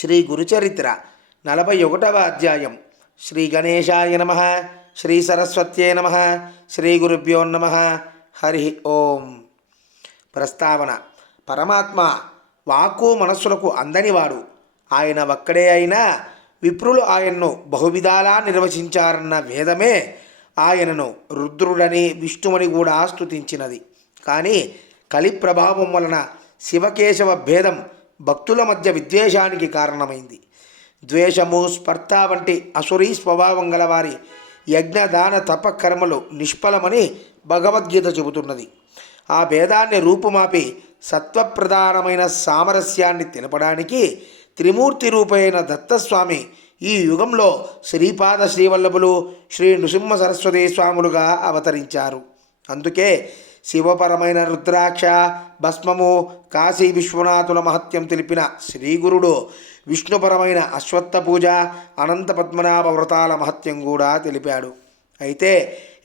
శ్రీ గురుచరిత్ర 41వ అధ్యాయం. శ్రీ గణేశాయ నమ. శ్రీ సరస్వత్యై నమ. శ్రీ గురుభ్యో నమ. హరి ఓం. ప్రస్తావన. పరమాత్మ వాక్కు మనస్సులకు అందనివాడు. ఆయన ఒక్కడే అయినా విప్రులు ఆయన్ను బహువిధాలా నిర్వచించారన్న వేదమే ఆయనను రుద్రుడని విష్ణుమని కూడా స్తుతించినది. కానీ కలి ప్రభావం వలన శివకేశవ భేదం భక్తుల మధ్య విద్వేషానికి కారణమైంది. ద్వేషము, స్పర్ధ వంటి అసురీ స్వభావం గలవారి యజ్ఞదాన తపకర్మలు నిష్ఫలమని భగవద్గీత చెబుతున్నది. ఆ భేదాన్ని రూపుమాపి సత్వప్రధానమైన సామరస్యాన్ని తెలపడానికి త్రిమూర్తి రూపైన దత్తస్వామి ఈ యుగంలో శ్రీపాద శ్రీవల్లభులు, శ్రీ నృసింహ సరస్వతీ స్వాములుగా అవతరించారు. అందుకే శివపరమైన రుద్రాక్ష, భస్మము, కాశీ విశ్వనాథుల మహత్యం తెలిపిన శ్రీగురుడు విష్ణుపరమైన అశ్వత్థ పూజ, అనంత పద్మనాభ వ్రతాల మహత్యం కూడా తెలిపాడు. అయితే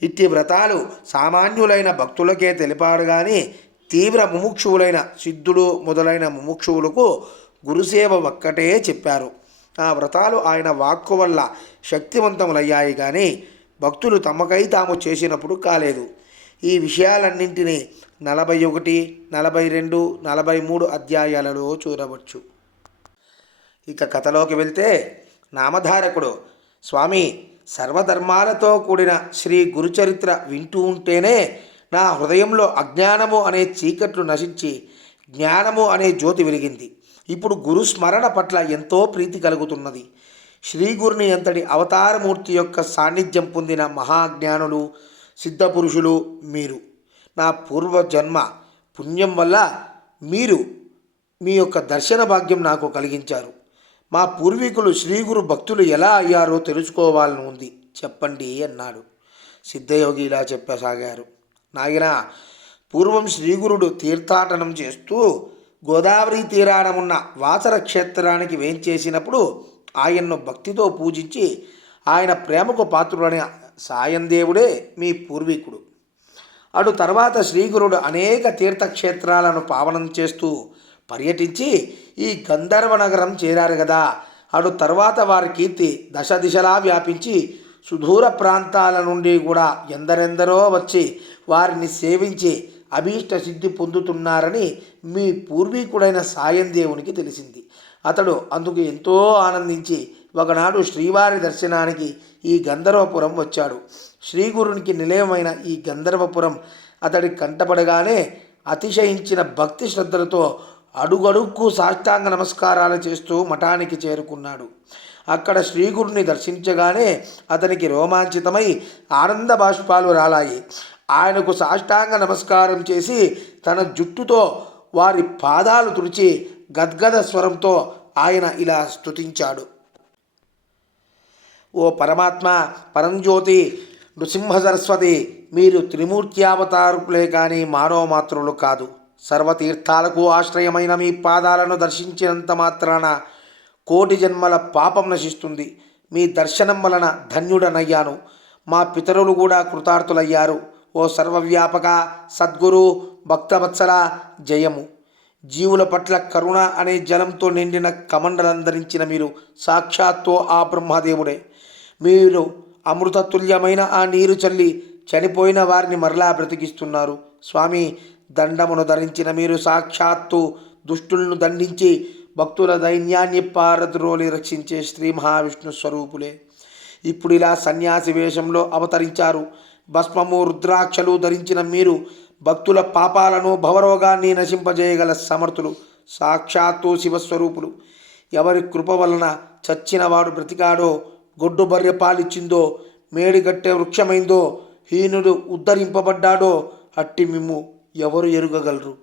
ఇట్టి వ్రతాలు సామాన్యులైన భక్తులకే తెలిపాడు కానీ తీవ్ర ముముక్షువులైన సిద్ధుడు మొదలైన ముముక్షువులకు గురుసేవ ఒక్కటే చెప్పారు. ఆ వ్రతాలు ఆయన వాక్కు వల్ల శక్తివంతములయ్యాయి కానీ భక్తులు తమకై తాము చేసినప్పుడు కాలేదు. ఈ విషయాలన్నింటినీ 41, 42, 43 అధ్యాయాలలో చూడవచ్చు. ఇక కథలోకి వెళ్తే, నామధారకుడు స్వామి సర్వధర్మాలతో కూడిన శ్రీ గురుచరిత్ర వింటూ ఉంటేనే నా హృదయంలో అజ్ఞానము అనే చీకట్లు నశించి జ్ఞానము అనే జ్యోతి వెలిగింది. ఇప్పుడు గురుస్మరణ పట్ల ఎంతో ప్రీతి కలుగుతున్నది. శ్రీగురుని అంతటి అవతారమూర్తి యొక్క సాన్నిధ్యం పొందిన మహాజ్ఞానులు, సిద్ధపురుషులు మీరు. నా పూర్వజన్మ పుణ్యం వల్ల మీరు మీ యొక్క దర్శన భాగ్యం నాకు కలిగించారు. మా పూర్వీకులు శ్రీగురు భక్తులు ఎలా అయ్యారో తెలుసుకోవాలని ఉంది, చెప్పండి అన్నాడు. సిద్ధయోగి ఇలా చెప్పసాగారు. నాయనా, పూర్వం శ్రీగురుడు తీర్థాటనం చేస్తూ గోదావరి తీరాన ఉన్న వాసర క్షేత్రానికి వేంచేసినప్పుడు ఆయన్ను భక్తితో పూజించి ఆయన ప్రేమకు పాత్రుడైన సాయందేవుడే మీ పూర్వీకుడు. అటు తర్వాత శ్రీగురుడు అనేక తీర్థక్షేత్రాలను పావనం చేస్తూ పర్యటించి ఈ గంధర్వ నగరం చేరారు కదా. అటు తర్వాత వారి కీర్తి దశ దిశలా వ్యాపించి సుదూర ప్రాంతాల నుండి కూడా ఎందరెందరో వచ్చి వారిని సేవించి అభీష్ట సిద్ధి పొందుతున్నారని మీ పూర్వీకుడైన సాయందేవునికి తెలిసింది. అతడు అందుకు ఎంతో ఆనందించి ఒకనాడు శ్రీవారి దర్శనానికి ఈ గంధర్వపురం వచ్చాడు. శ్రీగురునికి నిలయమైన ఈ గంధర్వపురం అతడి కంటపడగానే అతిశయించిన భక్తి శ్రద్ధలతో అడుగడుక్కు సాష్టాంగ నమస్కారాలు చేస్తూ మఠానికి చేరుకున్నాడు. అక్కడ శ్రీగురుని దర్శించగానే అతనికి రోమాంచితమై ఆనంద బాష్పాలు రాలాయి. ఆయనకు సాష్టాంగ నమస్కారం చేసి తన జుట్టుతో వారి పాదాలు తుడిచి గద్గద స్వరంతో ఆయన ఇలా స్తుతించాడు. ఓ పరమాత్మ, పరంజ్యోతి, నృసింహ సరస్వతి, మీరు త్రిమూర్త్యావతారులే కానీ మానవ మాత్రులు కాదు. సర్వతీర్థాలకు ఆశ్రయమైన మీ పాదాలను దర్శించినంత మాత్రాన కోటి జన్మల పాపం నశిస్తుంది. మీ దర్శనం వలన ధన్యుడనయ్యాను. మా పితరులు కూడా కృతార్థులయ్యారు. ఓ సర్వవ్యాపక సద్గురు భక్తవత్సల, జయము. జీవుల పట్ల కరుణ అనే జలంతో నిండిన కమండలంధరించిన మీరు సాక్షాత్తు ఆ బ్రహ్మదేవుడే. మీరు అమృతతుల్యమైన ఆ నీరు చల్లి చనిపోయిన వారిని మరలా బ్రతికిస్తున్నారు. స్వామి, దండమును ధరించిన మీరు సాక్షాత్తు దుష్టులను దండించి భక్తుల దైన్యాన్ని పారద్రోలి రక్షించే శ్రీ మహావిష్ణు స్వరూపులే. ఇప్పుడు ఇలా సన్యాసి వేషంలో అవతరించారు. భస్మము, రుద్రాక్షలు ధరించిన మీరు భక్తుల పాపాలను, భవరోగాన్ని నశింపజేయగల సమర్థులు. సాక్షాత్తు శివస్వరూపులు. ఎవరి కృప వలన చచ్చినవాడు బ్రతికాడో, గొడ్డు బర్రె పాలిచ్చిందో, మేడిగట్టె వృక్షమైందో, హీనుడు ఉద్ధరింపబడ్డాడో అట్టి మిమ్ము ఎవరు ఎరుగగలరు?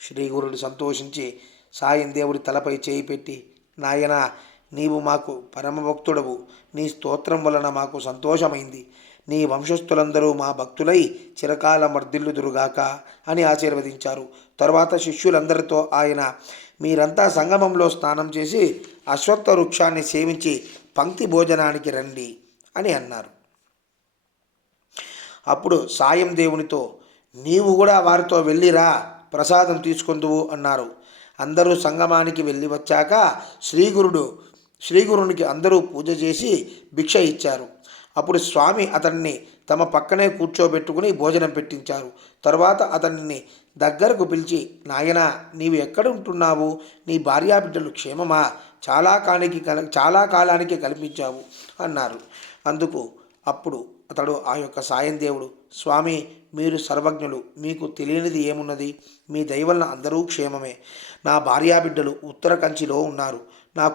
శ్రీగురుడు సంతోషించి సాయందేవుడి తలపై చేయి పెట్టి, నాయనా, నీవు మాకు పరమభక్తుడవు. నీ స్తోత్రం వలన మాకు సంతోషమైంది. నీ వంశస్థులందరూ మా భక్తులై చిరకాల వర్ధిల్లుదురుగాక అని ఆశీర్వదించారు. తరువాత శిష్యులందరితో ఆయన, మీరంతా సంగమంలో స్నానం చేసి అశ్వత్థ వృక్షాన్ని సేవించి పంక్తి భోజనానికి రండి అని అన్నారు. అప్పుడు సాయం దేవునితో, నీవు కూడా వారితో వెళ్ళిరా, ప్రసాదం తీసుకొందువు అన్నారు. అందరూ సంగమానికి వెళ్ళి వచ్చాక శ్రీగురునికి అందరూ పూజ చేసి భిక్ష ఇచ్చారు. అప్పుడు స్వామి అతన్ని తమ పక్కనే కూర్చోబెట్టుకుని భోజనం పెట్టించారు. తర్వాత అతన్ని దగ్గరకు పిలిచి, నాయనా, నీవు ఎక్కడ ఉంటున్నావు? నీ భార్యాబిడ్డలు క్షేమమా? చాలా కాలానికి కల్పించావు అన్నారు. అప్పుడు అతడు ఆ యొక్క సాయం దేవుడు, స్వామి, మీరు సర్వజ్ఞులు, మీకు తెలియనిది ఏమున్నది? మీ దయవలన అందరూ క్షేమమే. నా భార్యాబిడ్డలు ఉత్తర కంచిలో ఉన్నారు. నా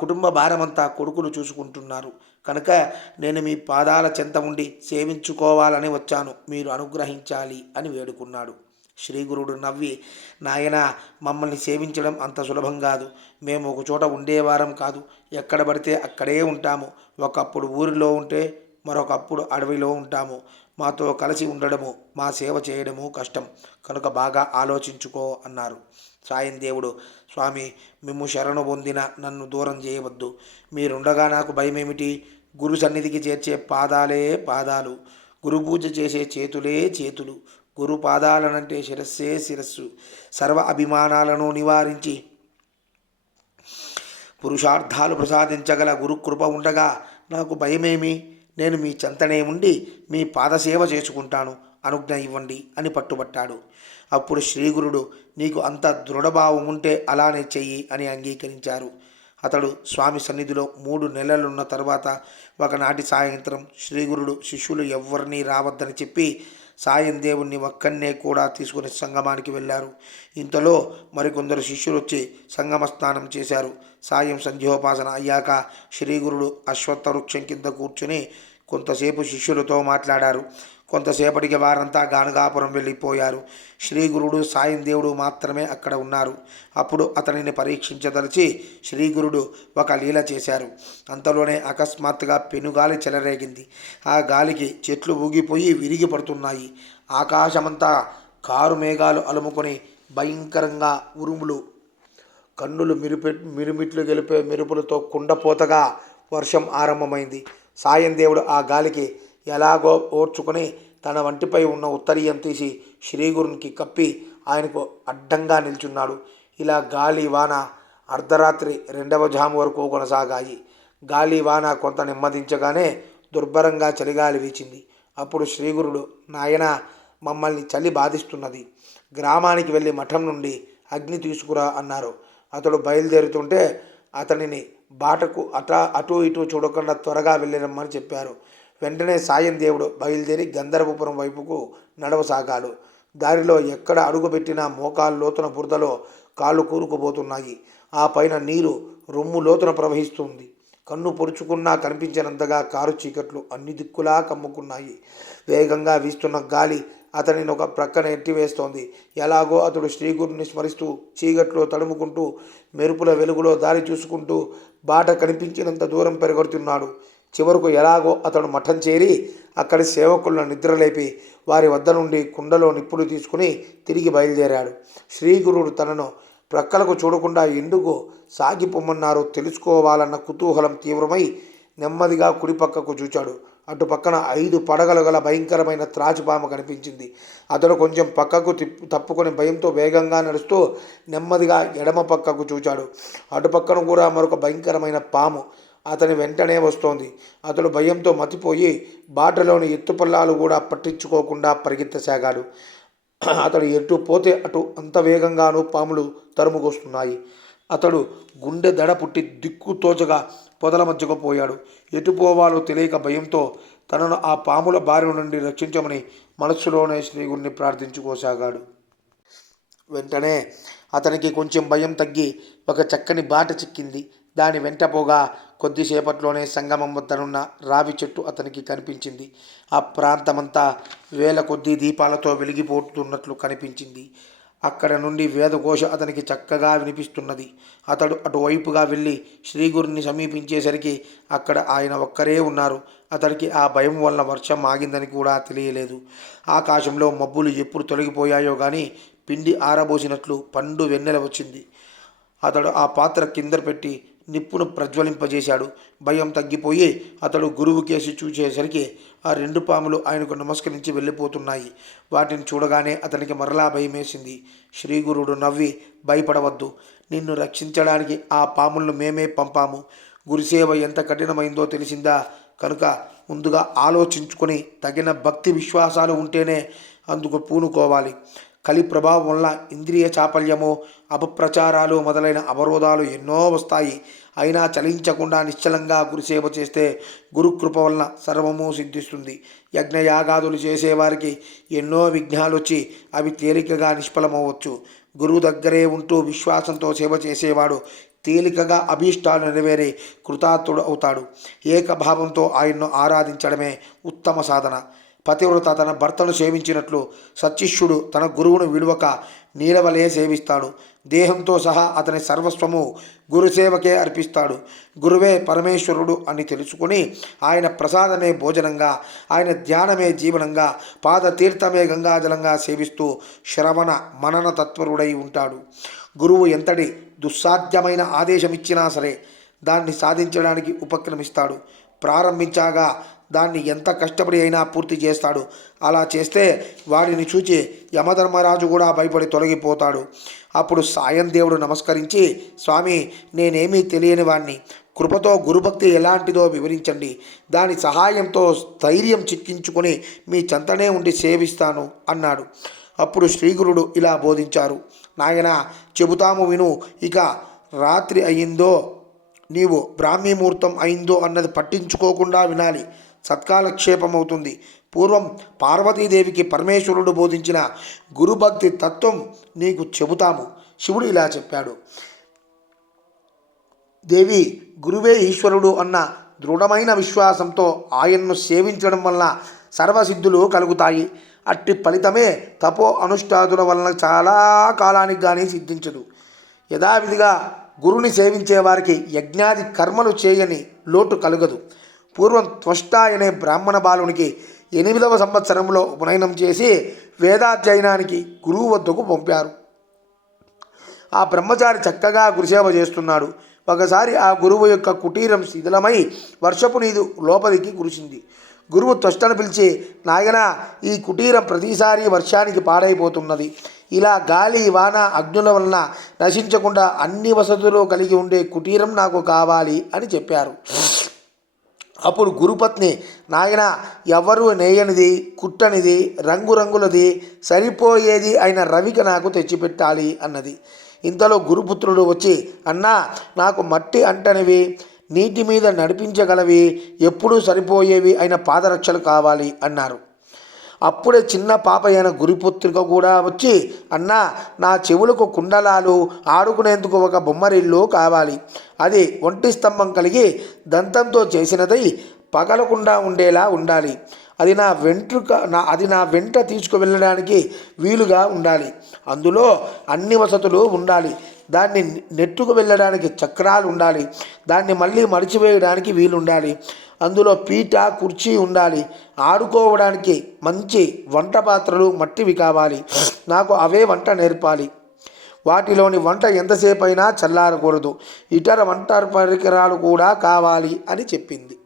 కుటుంబ భారమంతా కొడుకులు చూసుకుంటున్నారు. కనుక నేను మీ పాదాల చెంత ఉండి సేవించుకోవాలని వచ్చాను. మీరు అనుగ్రహించాలి అని వేడుకున్నాడు. శ్రీగురుడు నవ్వి, నాయన, మమ్మల్ని సేవించడం అంత సులభం కాదు. మేము ఒక చోట ఉండేవారం కాదు. ఎక్కడ పడితే అక్కడే ఉంటాము. ఒకప్పుడు ఊరిలో ఉంటే మరొకప్పుడు అడవిలో ఉంటాము. మాతో కలిసి ఉండడము, మా సేవ చేయడము కష్టం. కనుక బాగా ఆలోచించుకో అన్నారు. సాయం దేవుడు, స్వామి, మేము శరణు పొందిన నన్ను దూరం చేయవద్దు. మీరుండగా నాకు భయమేమిటి? గురు సన్నిధికి చేర్చే పాదాలే పాదాలు, గురు పూజ చేసే చేతులే చేతులు, గురు పాదాలనంటే శిరస్సే శిరస్సు. సర్వ అభిమానాలను నివారించి పురుషార్థాలు ప్రసాదించగల గురుకృప ఉండగా నాకు భయమేమి? నేను మీ చెంతనే ఉండి మీ పాదసేవ చేసుకుంటాను, అనుజ్ఞ ఇవ్వండి అని పట్టుబట్టాడు. అప్పుడు శ్రీగురుడు, నీకు అంత దృఢభావం ఉంటే అలానే చెయ్యి అని అంగీకరించారు. అతడు స్వామి సన్నిధిలో 3 నెలలున్న తర్వాత ఒకనాటి సాయంత్రం శ్రీగురుడు శిష్యులు ఎవ్వరినీ రావద్దని చెప్పి సాయం దేవుణ్ణి ఒక్కన్నే కూడా తీసుకుని సంగమానికి వెళ్ళారు. ఇంతలో మరికొందరు శిష్యులు వచ్చి సంగమ స్నానం చేశారు. సాయం సంధ్యోపాసన అయ్యాక శ్రీగురుడు అశ్వత్థ వృక్షం కింద కూర్చుని కొంతసేపు శిష్యులతో మాట్లాడారు. కొంతసేపటికి వారంతా గానగాపురం వెళ్ళిపోయారు. శ్రీగురుడు సాయం దేవుడు మాత్రమే అక్కడ ఉన్నారు. అప్పుడు అతనిని పరీక్షించదలిచి శ్రీగురుడు ఒక లీల చేశారు. అంతలోనే అకస్మాత్తుగా పెనుగాలి చెలరేగింది. ఆ గాలికి చెట్లు ఊగిపోయి విరిగి పడుతున్నాయి. ఆకాశమంతా కారు మేఘాలు అలుముకొని భయంకరంగా ఉరుములు, కన్నులు మిరుమిట్లు గెలిపే మెరుపులతో కుండపోతగా వర్షం ఆరంభమైంది. సాయం దేవుడు ఆ గాలికి ఎలాగో ఓర్చుకొని తన వంటిపై ఉన్న ఉత్తరీయం తీసి శ్రీగురునికి కప్పి ఆయనకు అడ్డంగా నిల్చున్నాడు. ఇలా గాలి వాన అర్ధరాత్రి 2వ జాము వరకు కొనసాగాయి. గాలి వాన కొంత నెమ్మదించగానే దుర్భరంగా చలిగాలి వీచింది. అప్పుడు శ్రీగురుడు, నాయన, మమ్మల్ని చలి బాధిస్తున్నది. గ్రామానికి వెళ్ళి మఠం నుండి అగ్ని తీసుకురా అన్నారు. అతడు బయలుదేరుతుంటే అతనిని బాటకు అటు ఇటు చూడకుండా త్వరగా వెళ్ళిరమ్మని చెప్పారు. వెంటనే సాయం దేవుడు బయలుదేరి గంధర్వపురం వైపుకు నడవసాగాడు. దారిలో ఎక్కడ అడుగుపెట్టినా మోకాలు లోతున బురదలో కాళ్ళు కూరుకుపోతున్నాయి. ఆ పైన నీరు రొమ్ము లోతున ప్రవహిస్తుంది. కన్ను పొడుచుకున్నా కనిపించినంతగా కారు చీకట్లు అన్ని దిక్కులా కమ్ముకున్నాయి. వేగంగా వీస్తున్న గాలి అతనిని ఒక ప్రక్కన ఎట్టివేస్తోంది. ఎలాగో అతడు శ్రీగురుని స్మరిస్తూ చీకట్లో తడుముకుంటూ మెరుపుల వెలుగులో దారి చూసుకుంటూ బాట కనిపించినంత దూరం పెరగొడుతున్నాడు. చివరకు ఎలాగో అతడు మఠం చేరి అక్కడి సేవకులను నిద్రలేపి వారి వద్ద నుండి కుండలో నిప్పులు తీసుకుని తిరిగి బయలుదేరాడు. శ్రీగురుడు తనను ప్రక్కలకు చూడకుండా ఎందుకు సాగిపోమన్నారో తెలుసుకోవాలన్న కుతూహలం తీవ్రమై నెమ్మదిగా కుడిపక్కకు చూచాడు. అటు పక్కన 5 పడగలు గల భయంకరమైన త్రాచుపాము కనిపించింది. అతడు కొంచెం పక్కకు తప్పుకొని భయంతో వేగంగా నడుస్తూ నెమ్మదిగా ఎడమ పక్కకు చూచాడు. అటు పక్కన కూడా మరొక భయంకరమైన పాము అతని వెంటనే వస్తోంది. అతడు భయంతో మతిపోయి బాటలోని ఎత్తుపల్లాలు కూడా పట్టించుకోకుండా పరిగెత్తసాగాడు. అతడు ఎటు పోతే అటు అంత వేగంగానూ పాములు తరుముకొస్తున్నాయి. అతడు గుండె దడ పుట్టి దిక్కు తోచగా పొదల మధ్యకు పోయాడు. ఎటు పోవాలో తెలియక భయంతో తనను ఆ పాముల బారి నుండి రక్షించమని మనస్సులోనే శ్రీగురిని ప్రార్థించుకోసాగాడు. వెంటనే అతనికి కొంచెం భయం తగ్గి ఒక చక్కని బాట చిక్కింది. దాని వెంట పోగా కొద్దిసేపట్లోనే సంగమం వద్దనున్న రావి చెట్టు అతనికి కనిపించింది. ఆ ప్రాంతమంతా వేల కొద్ది దీపాలతో వెలిగిపోతున్నట్లు కనిపించింది. అక్కడ నుండి వేదఘోష అతనికి చక్కగా వినిపిస్తున్నది. అతడు అటువైపుగా వెళ్ళి శ్రీగురుని సమీపించేసరికి అక్కడ ఆయన ఒక్కరే ఉన్నారు. అతడికి ఆ భయం వలన వర్షం ఆగిందని కూడా తెలియలేదు. ఆకాశంలో మబ్బులు ఎప్పుడు తొలగిపోయాయో కానీ పిండి ఆరబోసినట్లు పండు వెన్నెల వచ్చింది. అతడు ఆ పాత్ర కింద పెట్టి నిప్పును ప్రజ్వలింపజేశాడు. భయం తగ్గిపోయి అతడు గురువు కేసి చూసేసరికి ఆ 2 పాములు ఆయనకు నమస్కరించి వెళ్ళిపోతున్నాయి. వాటిని చూడగానే అతనికి మరలా భయమేసింది. శ్రీగురుడు నవ్వి, భయపడవద్దు, నిన్ను రక్షించడానికి ఆ పాములను మేమే పంపాము. గురుసేవ ఎంత కఠినమైందో తెలిసిందా? కనుక ముందుగా ఆలోచించుకొని తగిన భక్తి విశ్వాసాలు ఉంటేనే అందుకు పూనుకోవాలి. కలి ప్రభావం వల్ల ఇంద్రియ చాపల్యము, అపప్రచారాలు మొదలైన అవరోధాలు ఎన్నో వస్తాయి. అయినా చలించకుండా నిశ్చలంగా గురుసేవ చేస్తే గురుకృప వలన సర్వము సిద్ధిస్తుంది. యజ్ఞయాగాదులు చేసేవారికి ఎన్నో విఘ్నాలు వచ్చి అవి తేలికగా నిష్ఫలమవచ్చు. గురువు దగ్గరే ఉంటూ విశ్వాసంతో సేవ చేసేవాడు తేలికగా అభీష్టాలు నెరవేరి కృతార్థుడు అవుతాడు. ఏకభావంతో ఆయన్ను ఆరాధించడమే ఉత్తమ సాధన. పతివ్రత తన భర్తను సేవించినట్లు సత్శిష్యుడు తన గురువును విడువక నీలవలే సేవిస్తాడు. దేహంతో సహా అతని సర్వస్వము గురుసేవకే అర్పిస్తాడు. గురువే పరమేశ్వరుడు అని తెలుసుకుని ఆయన ప్రసాదమే భోజనంగా, ఆయన ధ్యానమే జీవనంగా, పాదతీర్థమే గంగాజలంగా సేవిస్తూ శ్రవణ మనన తత్పరుడై ఉంటాడు. గురువు ఎంతటి దుస్సాధ్యమైన ఆదేశమిచ్చినా సరే దాన్ని సాధించడానికి ఉపక్రమిస్తాడు. ప్రారంభించాగా దాన్ని ఎంత కష్టపడి అయినా పూర్తి చేస్తాడు. అలా చేస్తే వాడిని చూచి యమధర్మరాజు కూడా భయపడి తొలగిపోతాడు. అప్పుడు సాయం దేవుడు నమస్కరించి, స్వామి, నేనేమీ తెలియని వాణ్ణి, కృపతో గురుభక్తి ఎలాంటిదో వివరించండి. దాని సహాయంతో స్థైర్యం చిక్కించుకొని మీ చెంతనే ఉండి సేవిస్తాను అన్నాడు. అప్పుడు శ్రీగురుడు ఇలా బోధించారు. నాయనా, చెబుతాము విను. ఇక రాత్రి అయిందో, నీవు బ్రాహ్మీ ముహూర్తం అయిందో అన్నది పట్టించుకోకుండా వినాలి. సత్కాలక్షేపం అవుతుంది. పూర్వం పార్వతీదేవికి పరమేశ్వరుడు బోధించిన గురుభక్తి తత్వం నీకు చెబుతాము. శివుడు ఇలా చెప్పాడు. దేవి, గురువే ఈశ్వరుడు అన్న దృఢమైన విశ్వాసంతో ఆయన్ను సేవించడం వలన సర్వసిద్ధులు కలుగుతాయి. అట్టి ఫలితమే తపో అనుష్ఠాతుల వలన చాలా కాలానికి కానీ సిద్ధించదు. యథావిధిగా గురుని సేవించే వారికి యజ్ఞాది కర్మలు చేయని లోటు కలగదు. పూర్వం త్వష్ట అనే బ్రాహ్మణ బాలునికి 8వ సంవత్సరంలో ఉపనయనం చేసి వేదాధ్యయనానికి గురువు వద్దకు పంపారు. ఆ బ్రహ్మచారి చక్కగా గురుసేవ చేస్తున్నాడు. ఒకసారి ఆ గురువు యొక్క కుటీరం శిథిలమై వర్షపు నీరు లోపలికి కురిసింది. గురువు త్వష్టను పిలిచి, నాయనా, ఈ కుటీరం ప్రతిసారి వర్షానికి పాడైపోతున్నది. ఇలా గాలి, వాన, అగ్నుల వలన నశించకుండా అన్ని వసతులు కలిగి ఉండే కుటీరం నాకు కావాలి అని చెప్పారు. అప్పుడు గురుపత్ని, నాయన, ఎవరు నేయనిది, కుట్టనిది, రంగురంగులది, సరిపోయేది అయిన రవిక నాకు తెచ్చిపెట్టాలి అన్నది. ఇంతలో గురుపుత్రుడు వచ్చి, అన్నా, నాకు మట్టి అంటనివి, నీటి మీద నడిపించగలవి, ఎప్పుడూ సరిపోయేవి అయిన పాదరక్షలు కావాలి అన్నారు. అప్పుడే చిన్న పాప అయిన గురుపుత్రిక కూడా వచ్చి, అన్నా, నా చెవులకు కుండలాలు, ఆడుకునేందుకు ఒక బొమ్మరిల్లు కావాలి. అది ఒంటి స్తంభం కలిగి దంతంతో చేసినదై పగలకుండా ఉండేలా ఉండాలి. అది నా వెంట తీసుకువెళ్ళడానికి వీలుగా ఉండాలి. అందులో అన్ని వసతులు ఉండాలి. దాన్ని నెట్టుకు వెళ్ళడానికి చక్రాలు ఉండాలి. దాన్ని మళ్ళీ మడిచివేయడానికి వీలుండాలి. అందులో పీట, కుర్చీ ఉండాలి. ఆడుకోవడానికి మంచి వంట పాత్రలు మట్టివి కావాలి. నాకు అవే వంట నేర్పాలి. వాటిలోని వంట ఎంతసేపు అయినా చల్లారకూడదు. ఇతర వంట పరికరాలు కూడా కావాలి అని చెప్పింది.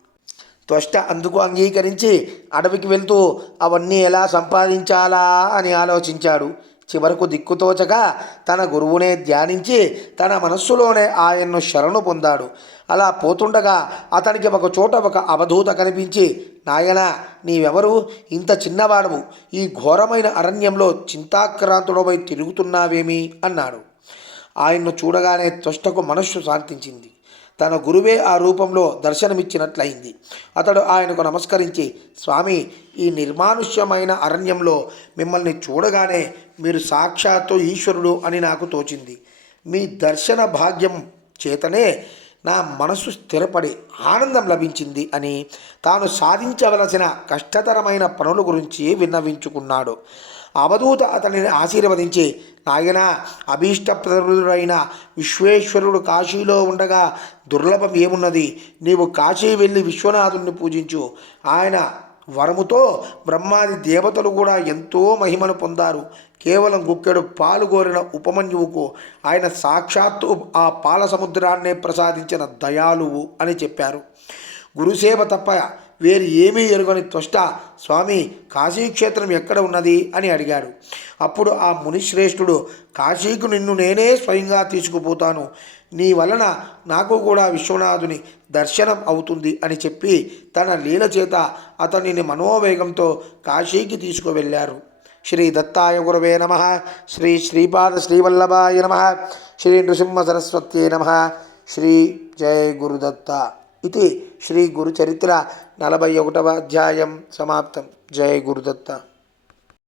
త్వష్ట అందుకు అంగీకరించి అడవికి వెళ్తూ అవన్నీ ఎలా సంపాదించాలా అని ఆలోచించాడు. చివరకు దిక్కుతోచక తన గురువునే ధ్యానించి తన మనస్సులోనే ఆయన్ను శరణు పొందాడు. అలా పోతుండగా అతనికి ఒక చోట ఒక అవధూత కనిపించి, నాయనా, నీవెవరు? ఇంత చిన్నవాడవు ఈ ఘోరమైన అరణ్యంలో చింతాక్రాంతుడవై తిరుగుతున్నావేమి అన్నాడు. ఆయన్ను చూడగానే త్వష్టకు మనస్సు శాంతించింది. తన గురువే ఆ రూపంలో దర్శనమిచ్చినట్లయింది. అతడు ఆయనకు నమస్కరించి, స్వామి, ఈ నిర్మానుష్యమైన అరణ్యంలో మిమ్మల్ని చూడగానే మీరు సాక్షాత్తు ఈశ్వరుడు అని నాకు తోచింది. మీ దర్శన భాగ్యం చేతనే నా మనసు స్థిరపడి ఆనందం లభించింది అని తాను సాధించవలసిన కష్టతరమైన పనుల గురించి విన్నవించుకున్నాడు. అవధూత అతనిని ఆశీర్వదించి, నాయన, అభీష్టప్రదుడైన విశ్వేశ్వరుడు కాశీలో ఉండగా దుర్లభం ఏమున్నది? నీవు కాశీ వెళ్ళి విశ్వనాథుడిని పూజించు. ఆయన వరముతో బ్రహ్మాది దేవతలు కూడా ఎంతో మహిమను పొందారు. కేవలం గుక్కెడు పాలు కోరిన ఉపమన్యువుకు ఆయన సాక్షాత్తు ఆ పాల సముద్రాన్నే ప్రసాదించిన దయాళువు అని చెప్పారు. గురుసేవ తప్ప వేరు ఏమీ ఎరుగని త్వష్ట, స్వామి కాశీక్షేత్రం ఎక్కడ ఉన్నది అని అడిగాడు. అప్పుడు ఆ మునిశ్రేష్ఠుడు, కాశీకు నిన్ను నేనే స్వయంగా తీసుకుపోతాను, నీ వలన నాకు కూడా విశ్వనాథుని దర్శనం అవుతుంది అని చెప్పి తన లీల చేత అతనిని మనోవేగంతో కాశీకి తీసుకువెళ్ళారు. శ్రీ దత్తాయ గురవే నమః. శ్రీ శ్రీపాద శ్రీవల్లభాయ నమః. శ్రీ నృసింహ సరస్వత్యై నమః. శ్రీ జయ గురుదత్త. ఇది శ్రీ గురుచరిత్ర 41వ అధ్యాయం సమాప్తం. జయ గురుదత్త.